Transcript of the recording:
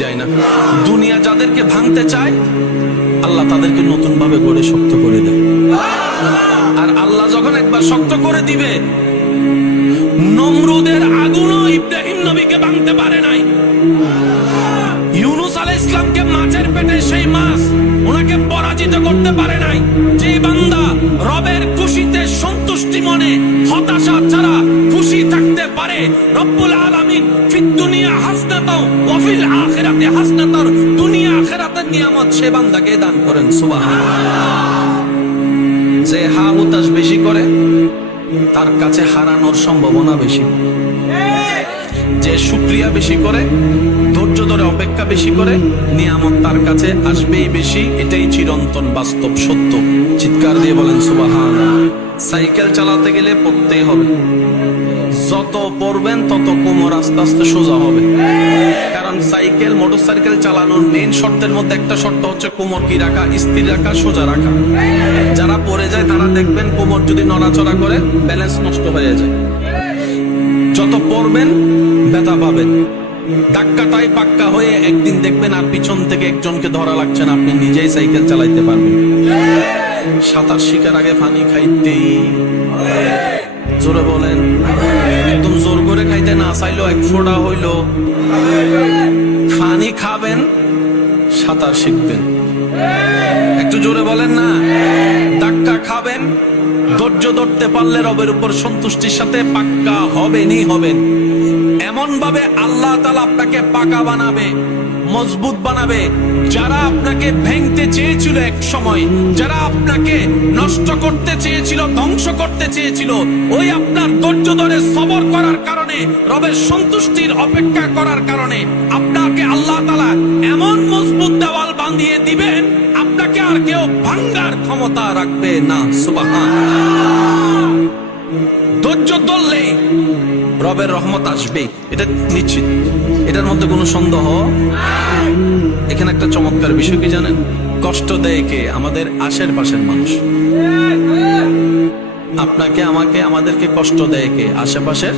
যায় না। দুনিয়া যাদেরকে ভাঙতে চায় আল্লাহ তাদেরকে নতুন ভাবে গড়ে শক্ত করে দেয়। আর আল্লাহ যখন একবার শক্ত করে দিবে, নমরুদের আগুনও ইব্রাহিম নবীকে ভাঙতে পারে নাই। ইউনূস আলাইহিস সালামকে মাছের পেটে সেই মাছ ওনাকে পরাজিত করতে পারে নাই। যে বান্দা রবের খুশিতে সন্তুষ্টি মনে হতাশা ছাড়া খুশি থাকতে পারে, রব্বুল আলামিন ফিদ দুনিয়া হাসনাতাও ওয়া ফিল আখিরাতি হাসনাতার, দুনিয়া আখিরাতের নিয়ামত সে বান্দাকে দান করেন। সুবহানাল্লাহ। যে হা হুতাশ বেশি করে তার কাছে হারানোর সম্ভাবনা বেশি। যে শুকরিয়া বেশি করে, ধৈর্য ধরে অপেক্ষা বেশি করে, নিয়ামত তার কাছে আসবেই বেশি। এটাই চিরন্তন বাস্তব সত্য। চিৎকার দিয়ে বলেন সুবহানাল্লাহ। সাইকেল চালাতে গেলে পড়তেই হবে। যত পড়বেন তত কোমর আস্তে আস্তে সোজা হবে। কারণ সাইকেল, মোটরসাইকেল চালানোর মেইন শর্তের মধ্যে একটা শর্ত হচ্ছে কোমর কি রাখা, স্থির রাখা, সোজা রাখা। যারা পড়ে যায় তারা দেখবেন কোমর যদি নড়াচড়া করে ব্যালেন্স নষ্ট হয়ে যায়। যত পড়বেন ব্যথা পাবেন। ধাক্কাটাই পাক্কা হয়ে একদিন দেখবেন আর পিছন থেকে একজনকে ধরা লাগছে না, আপনি নিজেই সাইকেল চালাইতে পারবেন। সাঁতার শিখার আগে পানি খাইতেই, জোরে বলেন, একদম জোর করে খাইতে না চাইলেও এক ফোঁটা হইলো পানি খাবেন, সাঁতার শিখবেন। একটু জোরে বলেন না। ধাক্কা খাবেন, ধৈর্য ধরতে পারলে রবের উপর সন্তুষ্টির সাথে পাক্কা হবেনই হবেন। এমন ভাবে আল্লাহ তাআলা আপনাকে পাকা বানাবে, মজবুত বানাবে। যারা আপনাকে ভেঙতে চেয়েছিল এক সময়, যারা আপনাকে নষ্ট করতে চেয়েছিল, ধ্বংস করতে চেয়েছিল, ওই আপনার ধৈর্য ধরে সবর করার কারণে, রবের সন্তুষ্টির অপেক্ষা করার কারণে আপনাকে আল্লাহ তাআলা এমন মজবুত দেওয়াল বাঁধিয়ে দিবেন, আপনাকে আর কেউ ভাঙার ক্ষমতা রাখবে না। সুবহানাল্লাহ। ধৈর্য ধরলে রবের রহমত আসবে, এটা নিশ্চিত, এটার মধ্যে কোনো সন্দেহ। এখানে একটা চমৎকার বিষয় কি জানেন? কষ্ট দেয় কে? আমাদের আশেপাশের মানুষ। আপনাকে, আমাকে, আমাদেরকে কষ্ট দেয় কে? আশেপাশের।